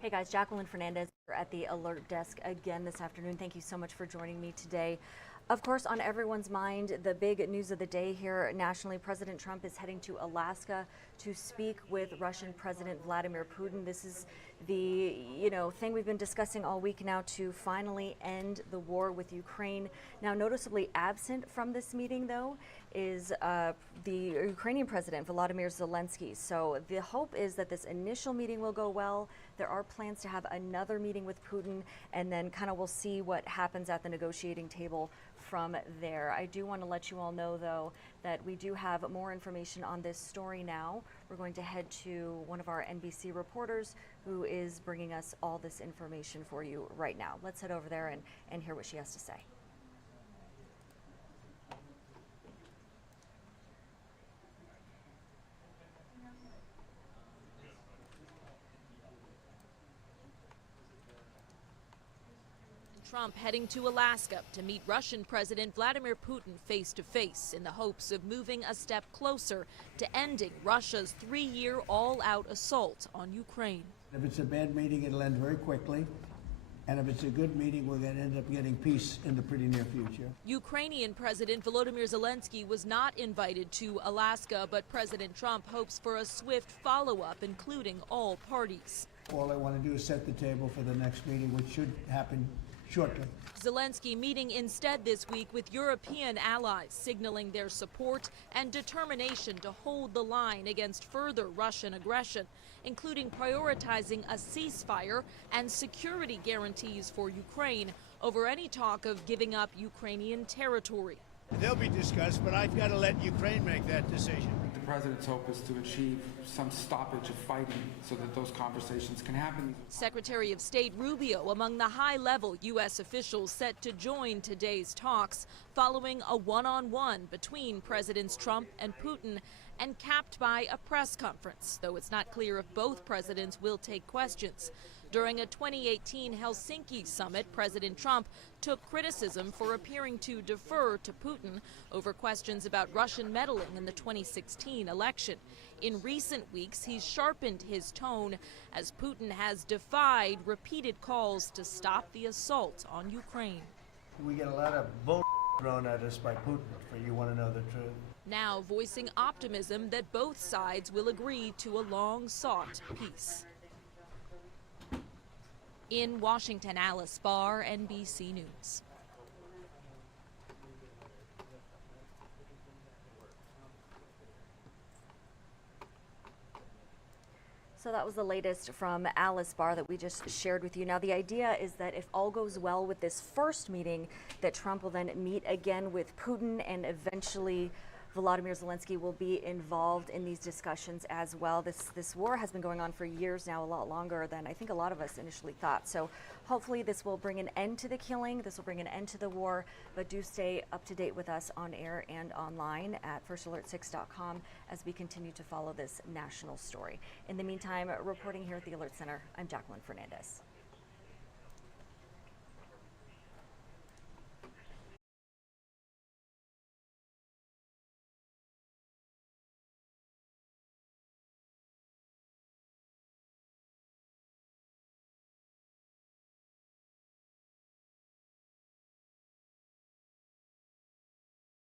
Hey guys, Jacqueline Fernandez here at the Alert Desk again this afternoon. Thank you so much for joining me today. Of course, on everyone's mind, the big news of the day here nationally, President Trump is heading to Alaska to speak with Russian President Vladimir Putin. This is the, thing we've been discussing all week now to finally end the war with Ukraine. Now, noticeably absent from this meeting, though, is the Ukrainian President Volodymyr Zelensky. So the hope is that this initial meeting will go well. There are plans to have another meeting with Putin, and then we'll see what happens at the negotiating table from there. I do want to let you all know, though, that we do have more information on this story now. We're going to head to one of our NBC reporters who is bringing us all this information for you right now. Let's head over there and hear what she has to say. Trump heading to Alaska to meet Russian President Vladimir Putin face-to-face in the hopes of moving a step closer to ending Russia's 3-year all-out assault on Ukraine. If it's a bad meeting, it'll end very quickly. And if it's a good meeting, we're going to end up getting peace in the pretty near future. Ukrainian President Volodymyr Zelensky was not invited to Alaska, but President Trump hopes for a swift follow-up, including all parties. All I want to do is set the table for the next meeting, which should happen shortly. Zelensky meeting instead this week with European allies, signaling their support and determination to hold the line against further Russian aggression, including prioritizing a ceasefire and security guarantees for Ukraine over any talk of giving up Ukrainian territory. They'll be discussed, but I've got to let Ukraine make that decision. The president's hope is to achieve some stoppage of fighting so that those conversations can happen. Secretary of State Rubio among the high-level U.S. officials set to join today's talks following a one-on-one between Presidents Trump and Putin and capped by a press conference, though it's not clear if both presidents will take questions. During a 2018 Helsinki summit, President Trump took criticism for appearing to defer to Putin over questions about Russian meddling in the 2016 election. In recent weeks, he's sharpened his tone as Putin has defied repeated calls to stop the assault on Ukraine. We get a lot of bull thrown at us by Putin, if you want to know the truth. Now voicing optimism that both sides will agree to a long-sought peace. In Washington, Alice Barr, NBC News. So that was the latest from Alice Barr that we just shared with you. Now, the idea is that if all goes well with this first meeting, that Trump will then meet again with Putin, and eventually Volodymyr Zelensky will be involved in these discussions as well. This war has been going on for years now, a lot longer than I think a lot of us initially thought. So hopefully this will bring an end to the killing. This will bring an end to the war. But do stay up to date with us on air and online at firstalert6.com as we continue to follow this national story. In the meantime, reporting here at the Alert Center, I'm Jacqueline Fernandez.